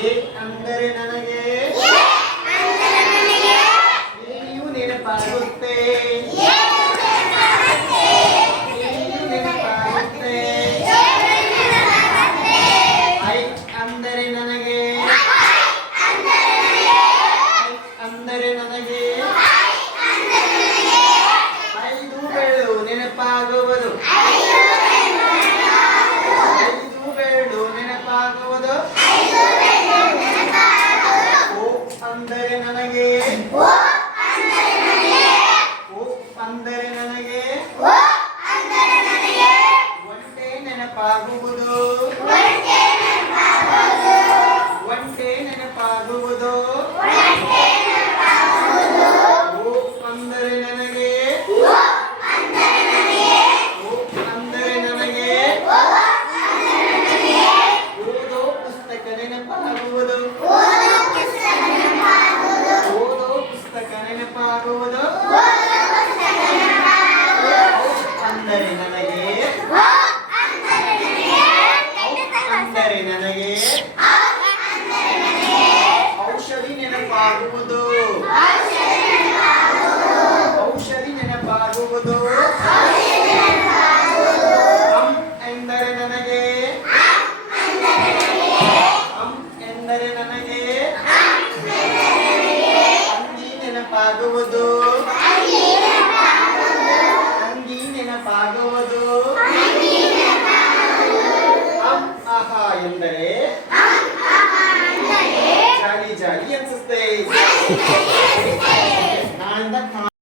A ಅಂದರೆ ನನಗೆ ಏನಿಯೂ ನೆನಪಾಗುತ್ತೆ ಏನಿಯೂ ನೆನಪಾಗುತ್ತೆ ಐ ಅಂದರೆ ನನಗೆ ಅಂದರೆ ನನಗೆ ಐದು ಬೆಳ್ಳು ನೆನಪಾಗುವುದು ಐದು ಬೆಳ್ಳು ನೆನಪಾಗುವುದು ಓ ಅಂದರೆ ನನಗೆ ಓ ಅಂದರೆ ನನಗೆ ಒಂಟೆ ನೆನಪಾಗುವುದು ಒಂಟೆ ನೆನಪಾಗುವುದು ಓ ಅಂದರೆ ನನಗೆ ಓ ಅಂದರೆ ನನಗೆ ಓದೋ ಪುಸ್ತಕ ನೆನಪಾಗುವುದು ಓದೋ ಪುಸ್ತಕ ನೆನಪಾಗುವುದು ಅಂದರೆ ನನಗೆ ಅಂದರೆ ನನಗೆ ಔಷಧಿ ನೆನಪಾಗುವುದು ಔಷಧಿ ನೆನಪಾಗುವುದು ಅಂ ಎಂದರೆ ನನಗೆ ಅಂ ಎಂದರೆ ನನಗೆ ಅಂಗಿ ನೆನಪಾಗುವುದು ಅಂಗಿ ನೆನಪಾಗುವುದು ಅಂ ಆಹಾ ಎಂದರೆ ಜಾಲಿ ಜಾಲಿ ಅನ್ಸುತ್ತೆ